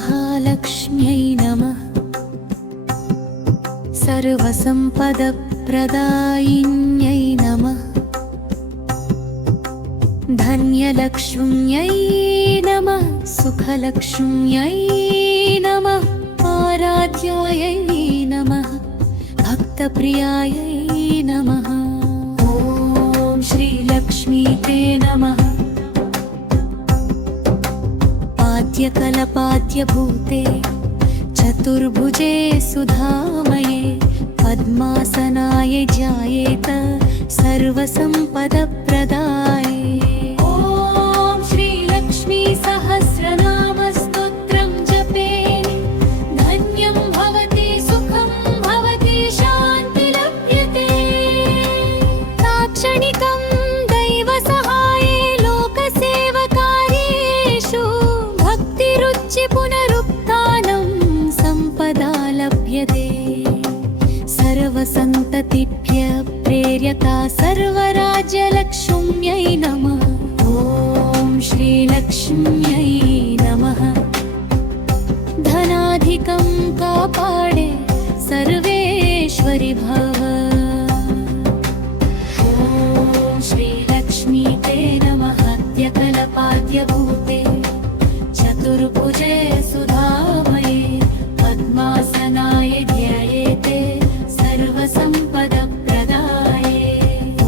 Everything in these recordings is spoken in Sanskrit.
महालक्ष्म्यै नमः। सर्वसम्पदप्रदायिन्यै नमः। धन्यलक्ष्म्यै नमः। सुखलक्ष्म्यै नमः। आराध्यायै नमः। भक्तप्रियायै नमः। ॐ श्रीलक्ष्मीते नमः। पाद्यकलपाद्यभूते चतुर्भुजे सुधामये पद्मासनाय ध्यायेत सर्वसम्पदप्रदाये। ॐ श्रीलक्ष्मी सहस्रनामस्तोत्रं जपेत् धन्यं भवति सुखं भवति शान्ति लभ्यते। ताक्षणिकं दैवसहाये लोकसेवकार्येषु भक्तिरुच्य पुनरुत्थानं सम्पदा लभ्यते। सर्वसन्ततिभ्यः प्रेर्यता सर्वराज्यलक्ष्म्यै नमः। ॐ श्रीलक्ष्म्यै नमः। धनाधिकं कापाडे सर्वेश्वरि भव। ॐ श्रीलक्ष्मीते नमः। द्यकलपाद्यभूते चतुर्भुजे सुधामये पद्मासनाय ध्यायेते सर्वसम्पदप्रदाये। ॐ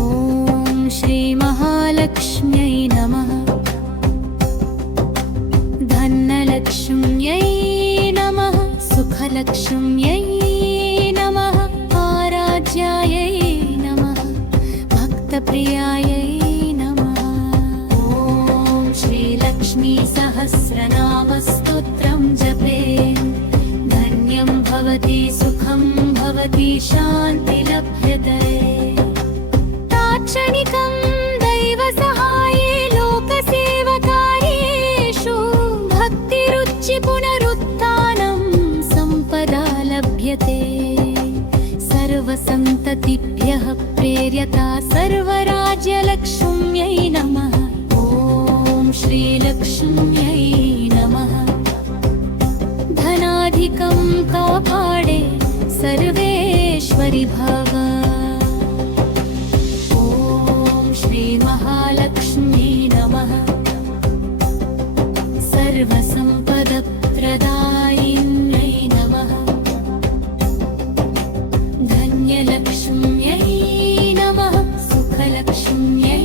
श्रीमहालक्ष्म्यै नमः। धनलक्ष्म्यै नमः। सुखलक्ष्म्यै नमः। आराध्यायै नमः। भक्तप्रियायै नमः। ॐ श्रीलक्ष्मी सहस्रनामस्तोत्रं जपेत् धन्यं भवति सुखं भवति शान्ति लभ्यते। ताक्षणिकं दैवसहाये लोकसेवकार्येषु भक्तिरुच्य पुनरुत्थानं सम्पदा लभ्यते। सर्वसन्ततिभ्यः प्रेर्यता सर्वराज्यलक्ष्म्यै नमः। ॐ श्रीलक्ष्म्यै नमः। धनाधिकं कापाडे सर्वेश्वरि भव। ॐ श्रीमहालक्ष्मी नमः। सर्वसम्पदप्रदायिन्यै नमः। धन्यलक्ष्म्यै नमः। सुखलक्ष्म्यै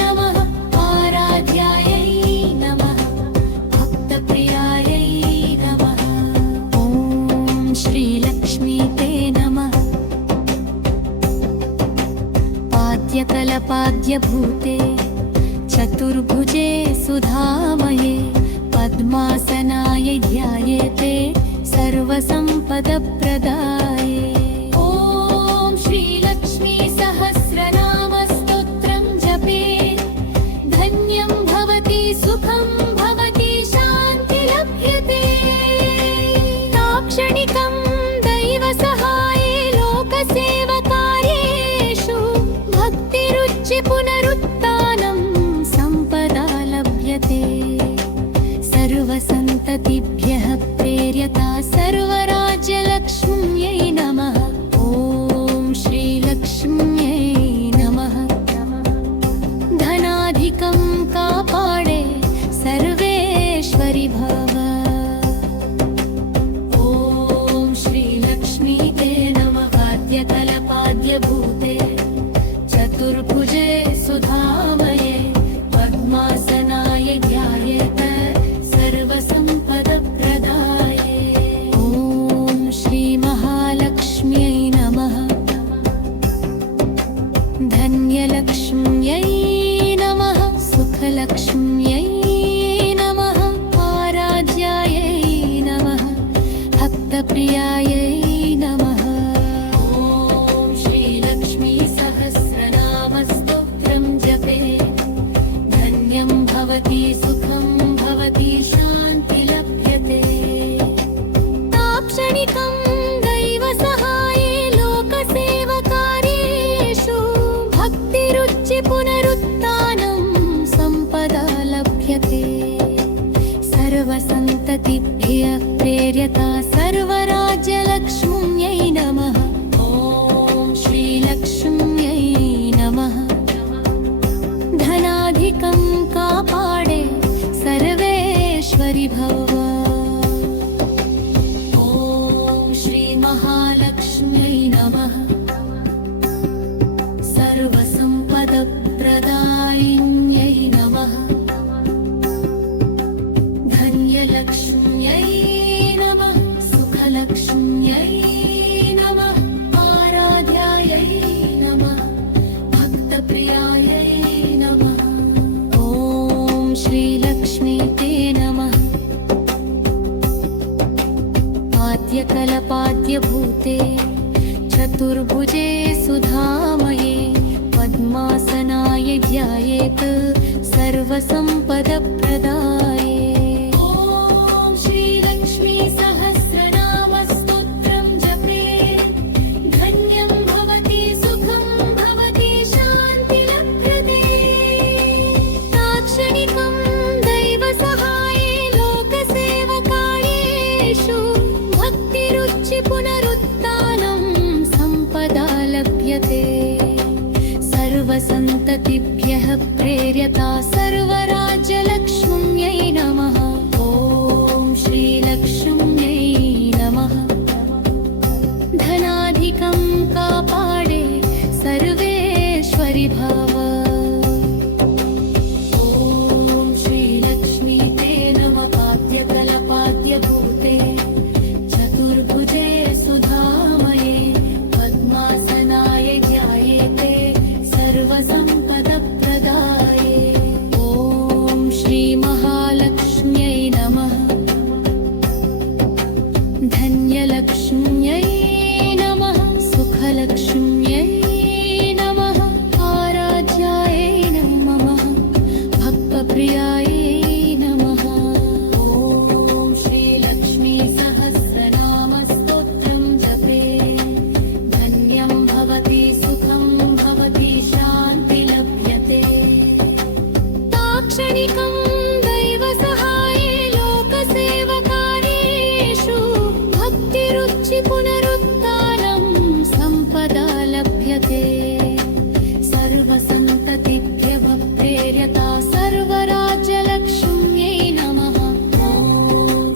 नमः। आराध्यायै नमः। भक्तप्रियायै नमः। ॐ श्रीलक्ष्मीते नमः। पाद्यकलपाद्यभूते चतुर्भुजे सुधामये पद्मासनाय ध्यायेते सर्वसम्पदप्रदाये। ॐ श्रीलक्ष्मी सहस्रनामस्तोत्रं जपेत् धन्यं भवति सुखं भवति शान्ति लभ्यते। ताक्षणिकं दैवसहाये लोकसेवकार्येषु भक्तिरुच्य पुनरुत्थानं सम्पदा लभ्यते। सर्वसन्ततिभ्यः प्रेर्यता सर्वराज्यलक्ष्म्यै नमः। ॐ श्रीलक्ष्म्यै नमः। धनाधिकं कापाडे सर्वेश्वरि भव। ॐ श्रीलक्ष्मीते नमः। पाद्यकलपाद्यभूते चतुर्भुजे सुधामये पद्मासनाय ध्यायेत सर्वसम्पदप्रदाये। ॐ श्रीमहालक्ष्म्यै नमः। धन्यलक्ष्म्यै नमः। सुखलक्ष्म्यै नमः। आराध्यायै नमः। भक्तप्रियायै नमः। ॐ श्रीलक्ष्मी सहस्रनामस्तोत्रं जपेत् धन्यं भवति सुखं भवति शान्ति लभ्यते। ताक्षणिकं दैवसहाये लोकसेवकार्येषु भक्तिरुच्य पुनरुत्थानं सम्पदा लभ्यते। सर्वसं सन्तति धियः प्रेर्यता सर्वराज्यलक्ष्म्यै नमः। ॐ श्रीलक्ष्म्यै नमः। धनाधिकं कापाडे सर्वेश्वरि भव। ॐ श्रीमहालक्ष्म्यै नमः। सर्वसम्पदप्रदायिन्यै नमः। धन्यलक्ष्म्यै नमः। सुखलक्ष्म्यै नमः। आराध्यायै नमः। भक्तप्रियायै नमः। ॐ श्रीलक्ष्मी ते नमः। आद्यकल्पाद्यभूते चतुर्भुजे सुधामये पद्मासनाय ध्यायेत् सर्वसम्पदप्रदाये।